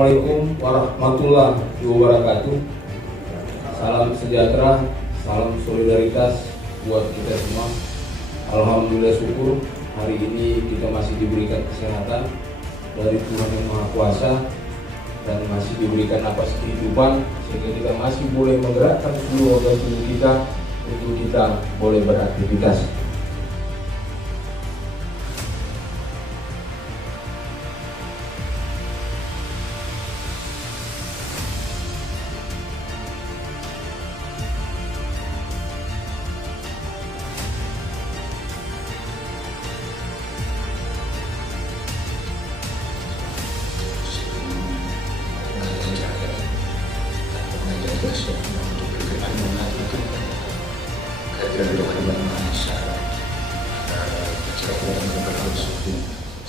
Assalamualaikum warahmatullahi wabarakatuh. Salam sejahtera, salam solidaritas buat kita semua. Alhamdulillah syukur hari ini kita masih diberikan kesehatan dari Tuhan Yang Maha Kuasa dan masih diberikan napas kehidupan sehingga kita masih boleh menggerakkan seluruh organ tubuh kita untuk kita boleh beraktivitas.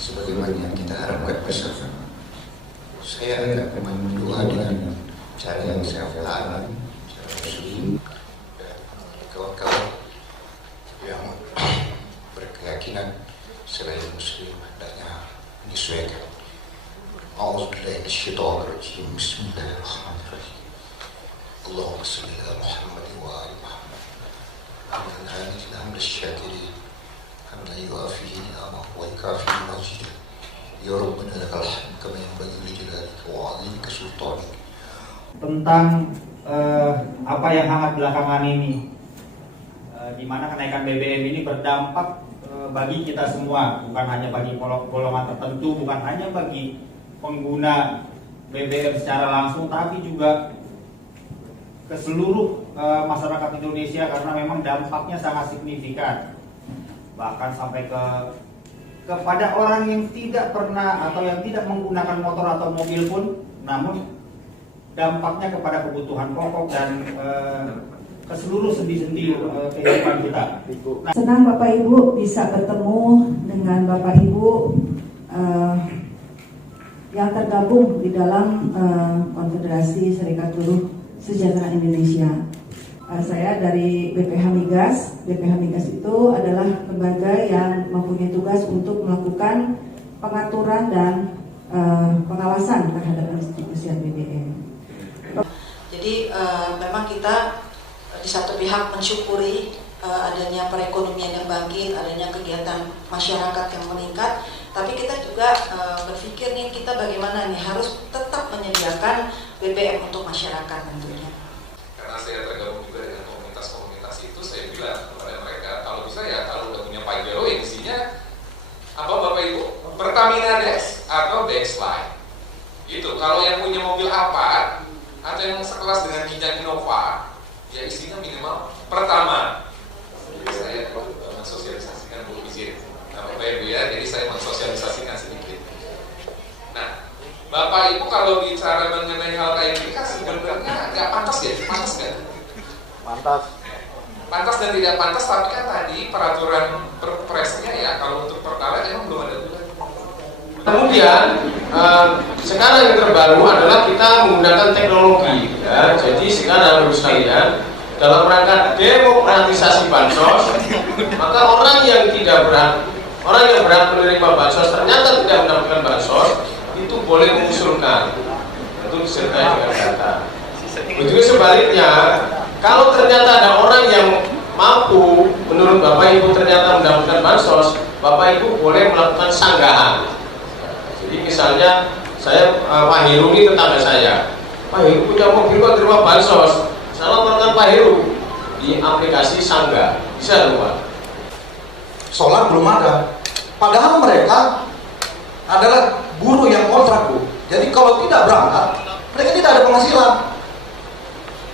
Sebagaimana yang kita harapkan bersama, saya akan mendoa dengan cara yang saya pahami, cara muslim dan kawan-kawan yang berkeyakinan selain muslim hendaknya menyesuaikan. A'udzubillahi minasyaitonirrajim. Bismillahirrahmanirrahim. Allahumma shalli ala Muhammad wa ali Muhammad. Hamdan hamidin hamdan syakirin. Hamdan yuafihi ni'amahu wa yukafihi majidah. Ya Rabbana lakal hamd kama yanbaghi li jalalika wa 'azimika sultanika. Tentang apa yang hangat belakangan ini, di mana kenaikan BBM ini berdampak bagi kita semua, bukan hanya bagi golongan tertentu, bukan hanya bagi pengguna BBM secara langsung, tapi juga ke seluruh masyarakat Indonesia karena memang dampaknya sangat signifikan, bahkan sampai kepada orang yang tidak pernah atau yang tidak menggunakan motor atau mobil pun, namun dampaknya kepada kebutuhan pokok dan ke seluruh sendi-sendi kehidupan kita. Senang Bapak Ibu bisa bertemu dengan Bapak Ibu yang tergabung di dalam Konfederasi Serikat Buruh Sejahtera Indonesia. Saya dari BPH Migas. BPH Migas itu adalah lembaga yang mempunyai tugas untuk melakukan pengaturan dan pengawasan terhadap pendistribusian BBM. Jadi memang kita di satu pihak mensyukuri adanya perekonomian yang bangkit, adanya kegiatan masyarakat yang meningkat, tapi kita juga berpikir nih kita bagaimana nih harus tetap menyediakan BBM untuk masyarakat tentunya. Karena saya tergabung juga dengan komunitas-komunitas itu, saya bilang kepada mereka kalau bisa ya kalau udah punya Pajero isinya apa Bapak Ibu? Pertamina Dex atau Dexline. Itu kalau yang punya mobil Alphard atau yang sekelas dengan Kijang Innova, ya isinya minimal pertama. Jadi saya mensosialisasikan dulu izin. Nah Bapak Ibu ya, jadi saya mensosialisasikan sedikit. Nah Bapak Ibu kalau bicara mengenai hal kayak gini kan sebenarnya nggak pantas ya, pantas nggak? Pantas. Pantas dan tidak pantas, tapi kan tadi peraturan perpresnya ya kalau untuk perkara emang belum ada. Kemudian sekarang yang terbaru adalah kita menggunakan teknologi ya. Jadi sekarang harus sekalian dalam rangka demokratisasi bansos, maka orang yang berhak menerima bansos ternyata tidak mendapatkan bansos itu boleh mengusulkan, itu disertai dengan data. Begitu sebaliknya, kalau ternyata ada orang yang mampu menurut Bapak Ibu ternyata mendapatkan bansos, Bapak Ibu boleh melakukan sanggahan. Jadi misalnya saya Pak Heru ini tetangga saya, Pak Heru punya mobil kok terima bansos, saya laporkan Pak Heru di aplikasi Sangga, bisa lupa. Solar belum ada, padahal mereka adalah buruh yang kontrak Bu. Jadi kalau tidak berangkat, mereka tidak ada penghasilan.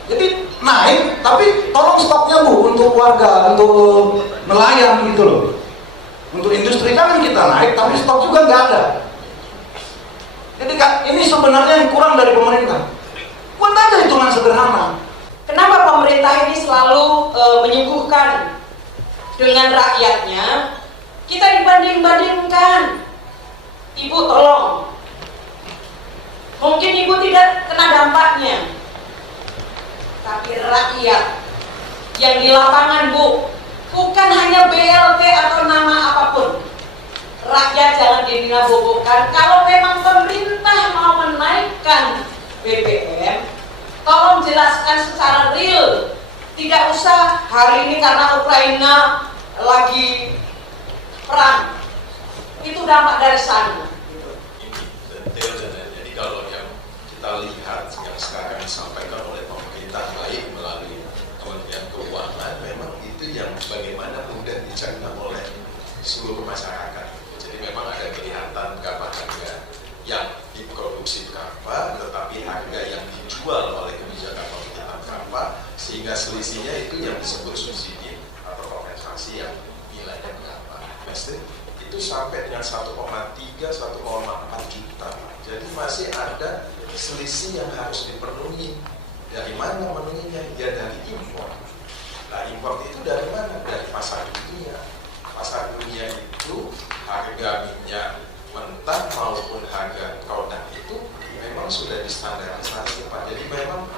Jadi naik, tapi tolong stoknya Bu untuk warga, untuk nelayan gitu loh. Untuk industri kan kita naik, tapi stok juga nggak ada. Jadi ini sebenarnya yang kurang dari pemerintah. Buat aja hitungan sederhana. Kenapa pemerintah ini selalu menyuguhkan dengan rakyatnya? Kita dibanding-bandingkan. Ibu tolong. Mungkin ibu tidak kena dampaknya, tapi rakyat yang di lapangan Bu, bukan hanya BLT atau nama apapun. rakyat jangan dibina-bobokan. Kalau memang pemerintah mau menaikkan BBM, tolong jelaskan secara real. Tidak usah hari ini karena Ukraina lagi perang. Itu dampak dari sana. Detail dan jadi kalau yang kita lihat yang sekarang disampaikan oleh pemerintah baik melalui Kementerian Keuangan, memang itu yang bagaimana mudah dicerna oleh seluruh masyarakat. Jadi memang ada kelihatan berapa harga yang diproduksi berapa, tetapi harga yang dijual oleh kebijakan pemerintah berapa, sehingga selisihnya itu yang disebut subsidi atau kompensasi yang nilainya berapa. Itu sampai dengan 1,3, 1,4 juta. Jadi masih ada selisih yang harus dipenuhi. Dari mana menuhinya? Ya dari impor. Nah, impor itu dari mana? Dari pasar dunia. Pasar dunia itu harga minyak mentah maupun harga produk itu memang sudah distandarisasi, Pak. Jadi memang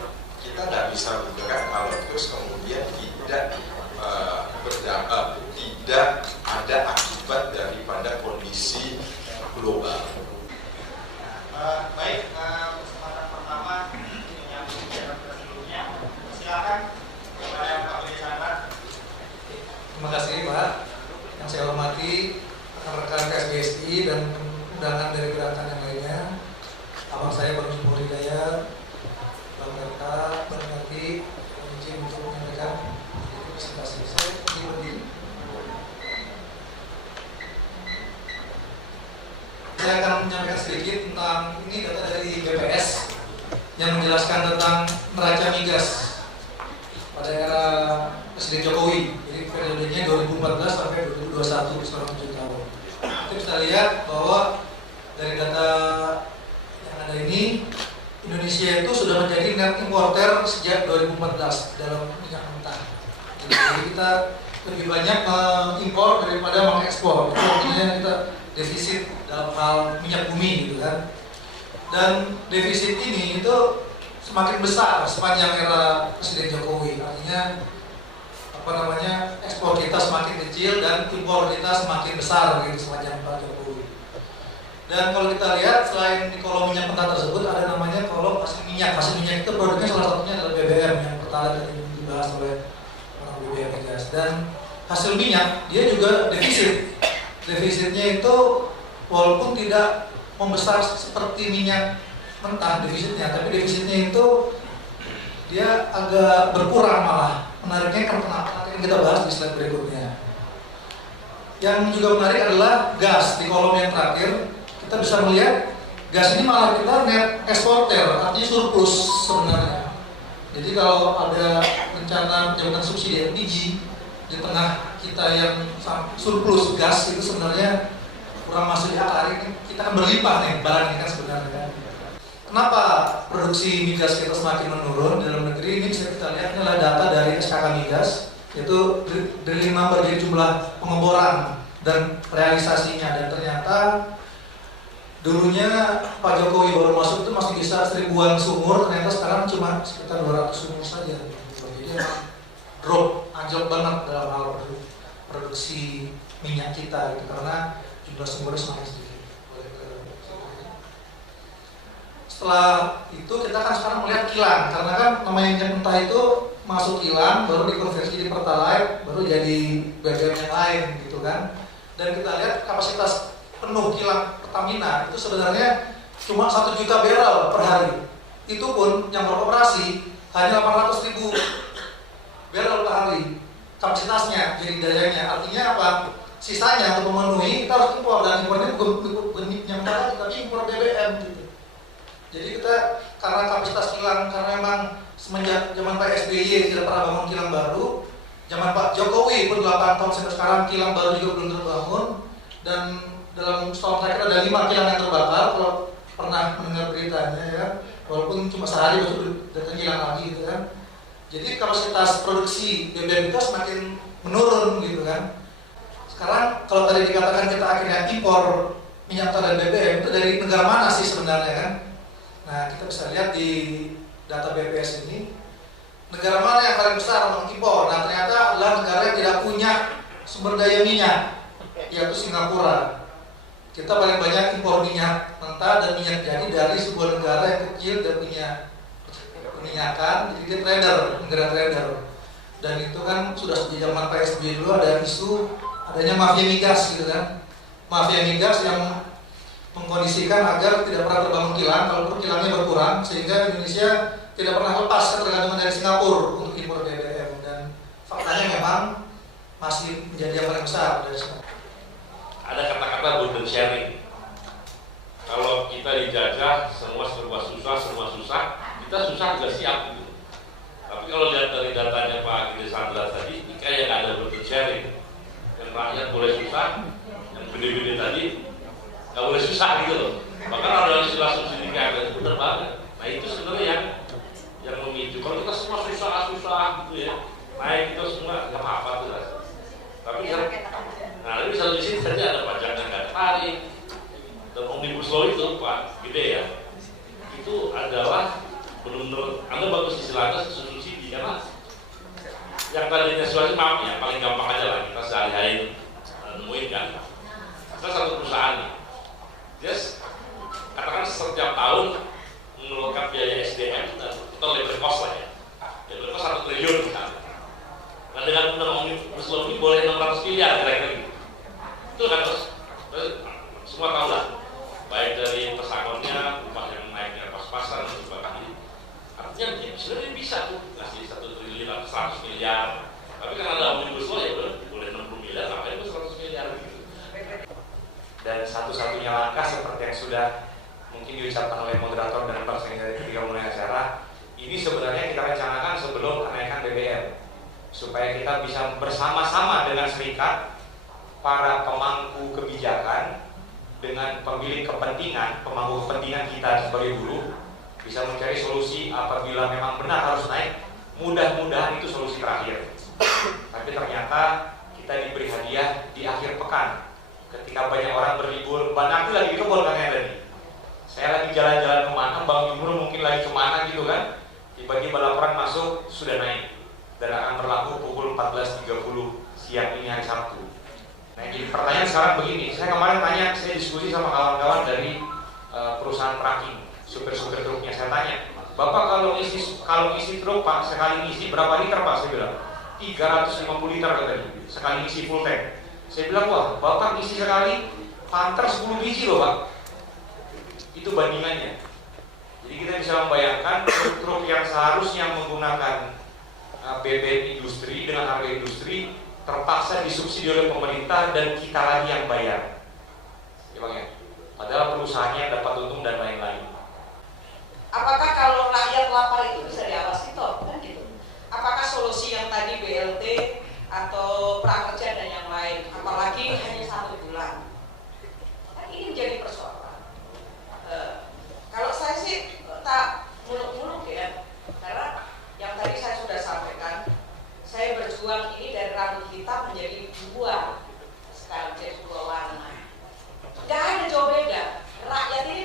kita nggak bisa bergerak kalau terus kemudian tidak tidak ada akibat daripada kondisi global. Baik, kesempatan pertama yang sebelumnya, silakan kepada Pak Belisana. Terima kasih Pak. Yang saya hormati rekan-rekan KSBSI dan undangan dari gerakan yang lainnya. Abang saya Bang Jumur Hidayat, Bang Merta, Bang Nati, izin untuk menyampaikan presentasi saya berdiri. Saya akan menyampaikan sedikit tentang ini data dari BPS yang menjelaskan tentang neraca migas pada era Presiden Jokowi. Jadi periodenya 2014 sampai 2021 selama 7 tahun. Kita bisa lihat bahwa dari data yang ada ini, Indonesia itu sudah menjadi net importer sejak 2014 dalam minyak mentah. Jadi kita lebih banyak mengimpor daripada mengekspor. Itu artinya kita defisit dalam hal minyak bumi gitu kan. Dan defisit ini itu semakin besar sepanjang era Presiden Jokowi. Artinya ekspor kita semakin kecil dan impor kita semakin besar gitu sepanjang Pak Jokowi. Dan kalau kita lihat selain di kolom minyak mentah tersebut ada namanya kolom hasil minyak. Hasil minyak itu produknya salah satunya adalah BBM yang pertama tadi dibahas oleh orang BBM Gas. Dan hasil minyak dia juga defisit. Defisitnya itu walaupun tidak membesar seperti minyak mentah defisitnya, tapi defisitnya itu dia agak berkurang malah. Menariknya kan kenapa? Nanti kita bahas di slide berikutnya. Yang juga menarik adalah gas di kolom yang terakhir. Kita bisa melihat gas ini malah kita net eksporter, artinya surplus sebenarnya. Jadi kalau ada rencana jabatan subsidi LPG di tengah kita yang surplus gas itu sebenarnya kurang masuk di akal. Ini kita akan berlimpah nih barang ini kan sebenarnya. Kenapa produksi migas kita semakin menurun dalam negeri? Ini bisa kita lihat, ini adalah data dari SKK Migas, yaitu drilling number, jadi jumlah pengeboran dan realisasinya. Dan ternyata dulunya Pak Jokowi baru masuk itu masih bisa 1000-an sumur, ternyata sekarang cuma sekitar 200 sumur saja. Jadi emang drop, anjlok banget dalam hal produksi minyak kita gitu, karena jumlah sumbernya semakin sedikit. Setelah itu kita kan sekarang melihat kilang, karena kan namanya minyak mentah itu masuk kilang, baru dikonversi jadi pertalite, baru jadi BBM yang lain gitu kan. Dan kita lihat kapasitas penuh kilang Pertamina itu sebenarnya cuma 1 juta barrel per hari. Itu pun yang beroperasi hanya 800.000 barrel per hari kapasitasnya, jadi dayanya. Artinya apa? Sisanya untuk memenuhi kita harus impor, dan impornya bukan minyak mentah tapi impor BBM gitu. Jadi kita karena kapasitas kilang, karena memang semenjak zaman Pak SBY tidak pernah bangun kilang baru, zaman Pak Jokowi pun 8 tahun sampai sekarang kilang baru juga belum terbangun, dan dalam setahun terakhir ada 5 kilang yang terbakar. Kalau pernah mendengar beritanya ya, walaupun cuma sehari baru datang kilang lagi gitu kan. Jadi kapasitas produksi BBM kita semakin menurun gitu kan. Sekarang kalau tadi dikatakan kita akhirnya impor minyak mentah dan BBM, itu dari negara mana sih sebenarnya kan? Nah, kita bisa lihat di data BPS ini, negara mana yang paling besar mengimpor. Nah, ternyata adalah negara yang tidak punya sumber daya minyak, yaitu Singapura. kita paling banyak impor minyak mentah dan minyak jadi dari sebuah negara yang kecil dan punya minyakan, jadi dia trader, negara trader. Dan itu kan sudah sejak zaman PSBY dulu ada isu adanya mafia migas gitu kan, mafia migas yang mengkondisikan agar tidak pernah terbangun kilang, kalaupun kilangnya berkurang, sehingga Indonesia tidak pernah lepas ketergantungan dari Singapura untuk impor BBM. Dan faktanya memang masih menjadi yang paling besar dari Singapura. Ada kata-kata burden sharing. Kalau kita dijajah semua serba susah, kita susah juga siap gitu. Tapi kalau lihat dari datanya Pak Gede Sandra tadi, ini kayak nggak ada burden sharing. Yang rakyat boleh susah, yang gede-gede tadi nggak boleh susah gitu loh. Bahkan ada istilah subsidi KPR itu benar banget. Nah itu sebenarnya yang memicu. Kalau kita semua susah gitu ya, naik kita semua nggak apa-apa tuh. Tapi nah ini satu sisi tadi ada pajak yang nggak tarik. Dan Omnibus Law itu Pak Gede ya, itu adalah benar-benar Anda bagus istilahnya subsidi karena yang tadinya suatu maaf ya paling gampang aja lah kita sehari-hari nemuin kan. Kita satu perusahaan nih, yes, katakan setiap tahun mengeluarkan biaya SDM atau labor cost lah ya, labor cost 1 triliun kan. Nah dengan undang Omnibus Law ini boleh 600 miliar kira-kira gitu. Itu kan terus semua tahu lah, baik dari pesangonnya, upah yang naiknya pas-pasan dan sebagainya. Artinya sebenarnya bisa tuh ngasih 1 triliun atau 100 miliar. Tapi kan ada Omnibus Law ya boleh 60 miliar, sampai itu 100 miliar gitu. Dan satu-satunya langkah seperti yang sudah mungkin diucapkan oleh moderator dan Pak Sekjen ketika mulai acara, ini sebenarnya kita rencanakan sebelum kenaikan BBM, supaya kita bisa bersama-sama dengan serikat, para pemangku kebijakan, dengan pemilik kepentingan, pemangku kepentingan kita sebagai buruh, bisa mencari solusi apabila memang benar harus naik. Mudah-mudahan itu solusi terakhir. Tapi ternyata kita diberi hadiah di akhir pekan, ketika banyak orang berlibur. Nanti lagi ke kebun kan tadi. Saya lagi jalan-jalan kemana, Bang Jumur mungkin lagi kemana gitu kan. Tiba-tiba laporan masuk sudah naik dan akan berlaku pukul 14.30 siang ini hari Sabtu. Nah, jadi pertanyaan sekarang begini, saya kemarin tanya, saya diskusi sama kawan-kawan dari perusahaan tracking, supir-supir truknya. Saya tanya, Bapak kalau isi truk Pak, sekali ngisi berapa liter Pak? Saya bilang 350 liter katanya, sekali ngisi full tank. Saya bilang, wah Bapak ngisi sekali panter 10 biji loh Pak. Itu bandingannya. Jadi kita bisa membayangkan truk yang seharusnya menggunakan BBM industri dengan harga industri terpaksa disubsidi oleh pemerintah dan kita lagi yang bayar. Ya Bang ya. Padahal perusahaannya dapat untung dan lain-lain. Apakah kalau rakyat lapar itu bisa diawasi toh? Kan gitu. Apakah solusi yang tadi BLT atau prakerja dan yang lain, apalagi hanya 1 bulan? Kan ini menjadi persoalan. Kalau saya sih tak muluk-muluk ya, karena yang tadi saya sudah sampaikan, saya berjuang ini dari rambut hitam menjadi 2, sekarang jadi 2 warna. Gak ada jauh beda. Rakyat ini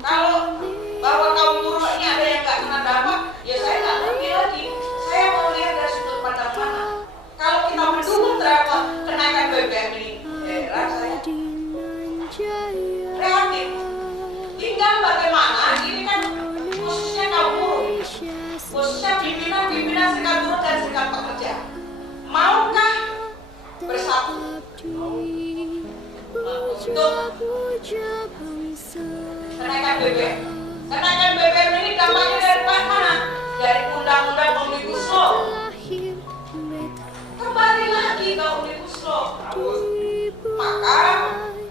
Kalau bahwa kaum buruh ini ada yang nggak kena dampak, ya saya nggak ngerti lagi. Saya mau lihat dari sudut pandang mana. Kalau kita mendukung terhadap kenaikan BBM ini, saya reaktif. Tinggal bagaimana, ini kan khususnya kaum buruh, khususnya pimpinan serikat buruh dan serikat pekerja. Maukah bersatu untuk kenaikan BBM? Kenaikan BBM ini dampaknya dari mana? Dari undang-undang Omnibus Law. Kembali lagi ke Omnibus Law. Maka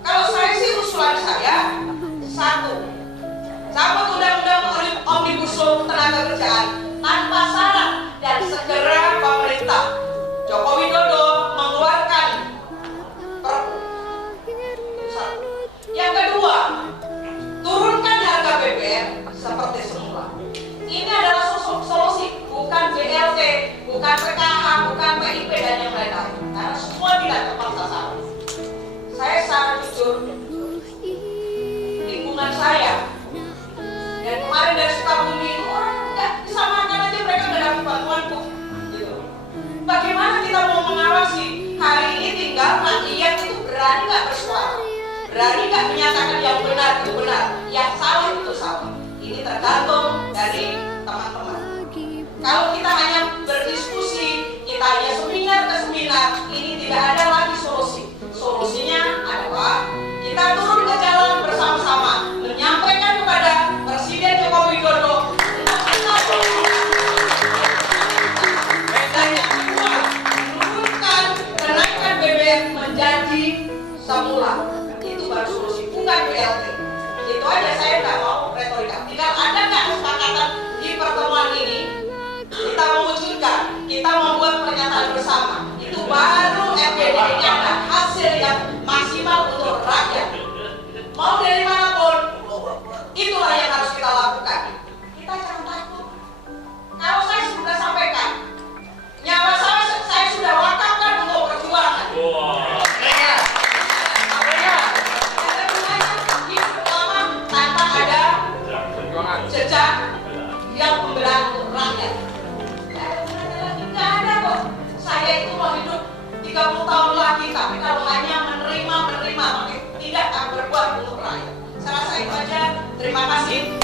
kalau saya sih usulan saya satu, cabut undang-undang Omnibus Law tenaga kerjaan tanpa syarat dan segera pemerintah Joko Widodo mengeluarkan Perpu. Yang kedua, turunkan harga BBM seperti semula. Ini adalah solusi, bukan BLT, bukan PKH, bukan PIP dan yang lain-lain. Karena semua tidak tepat sasaran. Saya secara jujur, lingkungan saya dan kemarin dari Sukabumi itu orang nggak disamakan aja, mereka nggak dapat bantuan kok. Gitu. Bagaimana kita mau mengawasi? Hari ini tinggal rakyat itu berani nggak bersuara, berani nggak menyatakan yang benar itu benar, yang salah itu salah. Ini tergantung dari teman-teman. Kalau kita hanya berdiskusi, kita hanya seminar ke seminar, ini tidak ada lagi solusi. Solusinya adalah kita turun ke jalan bersama-sama, menyampaikan kepada Presiden Joko Widodo untuk kita menurunkan kenaikan BBM menjadi semula. Itu baru solusi, bukan BLT. Itu aja, saya nggak mau retorika. Tinggal ada nggak kesepakatan di pertemuan ini, kita mewujudkan, kita membuat pernyataan bersama. Itu baru FGD ini ada hasil yang maksimal untuk rakyat. Mau dari manapun, itulah yang harus kita lakukan. Kita jangan takut. Kalau saya sudah sampaikan, nyawa saya sudah wakafkan untuk perjuangan. Jejak yang pembelahan untuk rakyat. Tidak ada kok. Saya itu mau hidup 30 tahun lagi, tapi kalau hanya menerima, tapi tidak akan berbuat untuk rakyat. Saya rasa itu aja. Terima kasih.